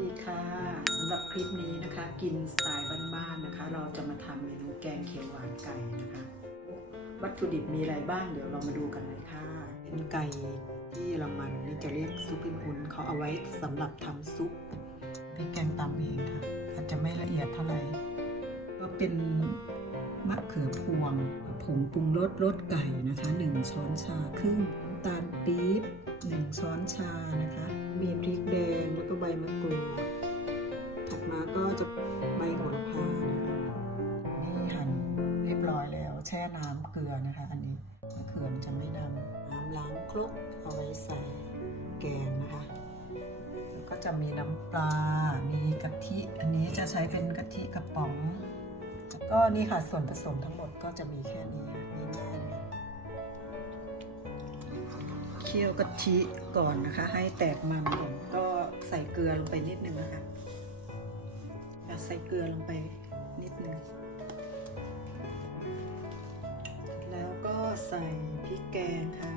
ดีค่ะสำหรับคลิปนี้นะคะ กินสไตล์บ้านๆนะคะ เราจะมาทำเมนูแกงเขียวหวานไก่นะคะ วัตถุดิบมีอะไรบ้างเดี๋ยวเรามาดูกันเลยค่ะ เป็นไก่ที่เยอรมันนี่จะเรียกซุปอินอุนเขาเอาไว้สำหรับทำซุปพริกแกงตำเองค่ะ อาจจะไม่ละเอียดเท่าไหร่ก็เป็นมะเขือพวงผงปรุงรสรสไก่นะคะ 1 ช้อนชาครึ่งน้ำตาลปี๊บ 1 ช้อนชานะคะ มีพริกแดงแล้วก็ใบมะกรูด ถัดมาก็จะใบโหระพานะคะนี่หั่นเรียบร้อยแล้ว แช่น้ำเกลือนะคะ อันนี้มะเขือมันจะไม่ดำน้ำล้างครกเอาไว้ใส่แกงนะคะ แล้วก็จะมีน้ำปลา มีกะทิ อันนี้จะใช้เป็นกะทิกระป๋อง ก็นี่ค่ะส่วนผสมทั้งหมดก็จะมีแค่นี้ คี่ยวกะทิก่อนนะคะ ให้แตกมันก่อนก็ใส่เกลือลงไปนิดนึงนะคะใส่เกลือลงไปนิดนึงแล้วก็ใส่พริกแกงค่ะ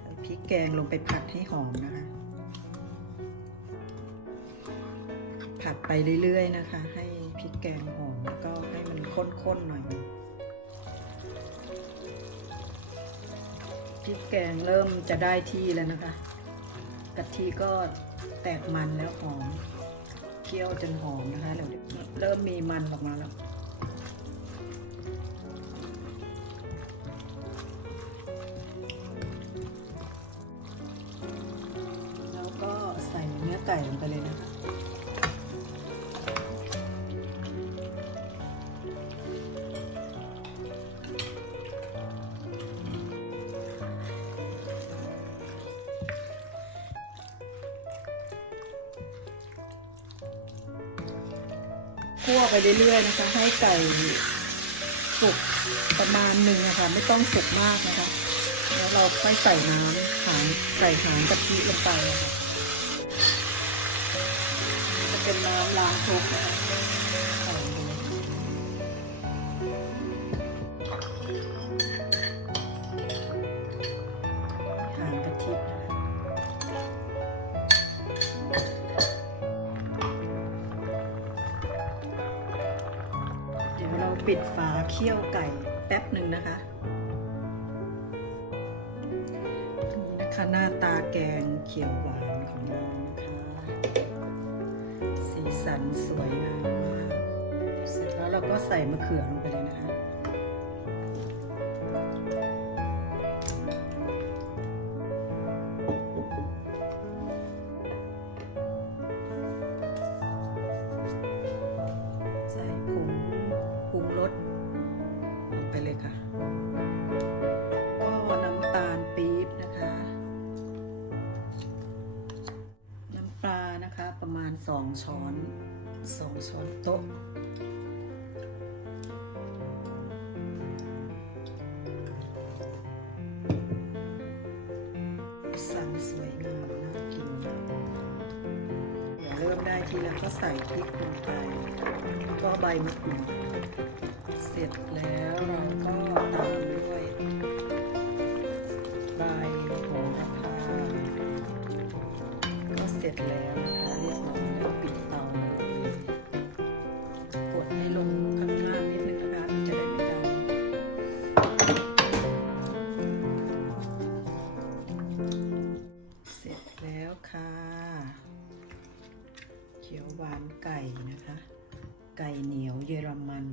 ใส่พริกแกงลงไปผัดให้หอมนะคะ ผัดไปเรื่อยๆนะคะ ให้พริกแกงหอมแล้วก็ให้มันข้นๆหน่อย พริกแกงเริ่มจะได้ที่แล้วนะคะกะทิก็แตกมันแล้วหอมเคี่ยวจนหอมนะคะเดี๋ยวเริ่มมีมันออกมาแล้วแล้วก็ใส่เนื้อไก่ลงไปเลยนะคะ คั่วไปเรื่อยๆนะคะให้ไก่สุกประมาณหนึ่งนะคะไม่ต้องสุกมากนะคะ แล้วเราค่อยใส่น้ำหางใส่หางกะทิลงไปนะคะจะเป็นน้ำล้างทุกนะคะ ปิดฝาเคี่ยวไก่แป๊บหนึ่งนะคะนี่นะคะหน้าตาแกงเขียวหวานของเรานะคะ สีสันสวยงามมาก เสร็จแล้วเราก็ใส่มะเขือลงไปเลยนะคะ ประมาณ2ช้อน2ช้อนโต๊ะ สันสวยงามน่ากินเดี๋ยวเริ่มได้ทีแล้วก็ใส่พริกลงไปก็ใบมะกรูดเสร็จแล้วเราก็ตามด้วย ไก่เหนียวเยอรมัน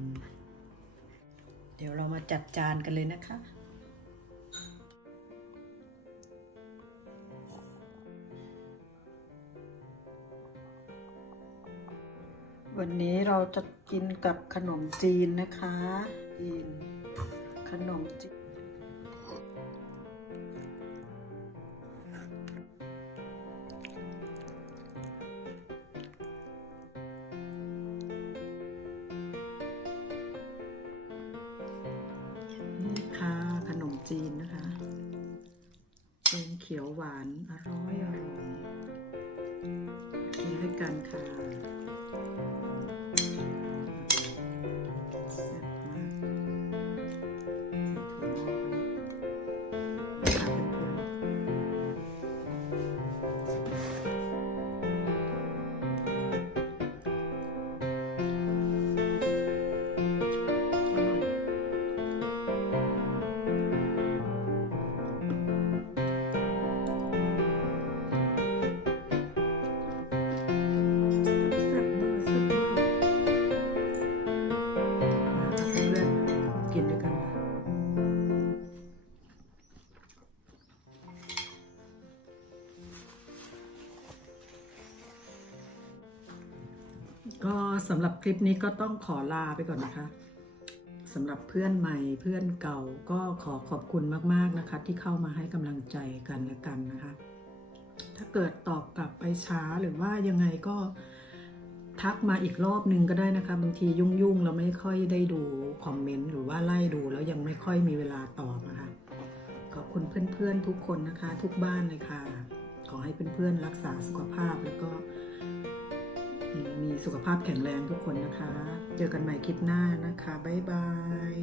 เดี๋ยวเรามาจัดจานกันเลยนะคะ วันนี้เราจะกินกับขนมจีนนะคะจีนขนมจีน เป็นเขียวหวานอร่อยอร่อยกินด้วยกันค่ะ ก็สำหรับคลิปนี้ก็ต้องขอลาไปก่อนนะคะสำหรับเพื่อนใหม่เพื่อนเก่าก็ขอขอบคุณมากๆนะคะ ที่เข้ามาให้กำลังใจกันและกันนะคะ ถ้าเกิดตอบกลับไปช้าหรือว่ายังไงก็ทักมาอีกรอบนึงก็ได้นะคะ บางทียุ่งๆเราไม่ค่อยได้ดูคอมเมนต์หรือว่าไล่ดูแล้วยังไม่ค่อยมีเวลาตอบนะคะ ขอบคุณเพื่อนๆทุกคนนะคะ ทุกบ้านเลยค่ะ ขอให้เพื่อนๆรักษาสุขภาพแล้วก็ มีสุขภาพแข็งแรงทุกคนนะคะ เจอกันใหม่คลิปหน้านะคะ บ๊ายบาย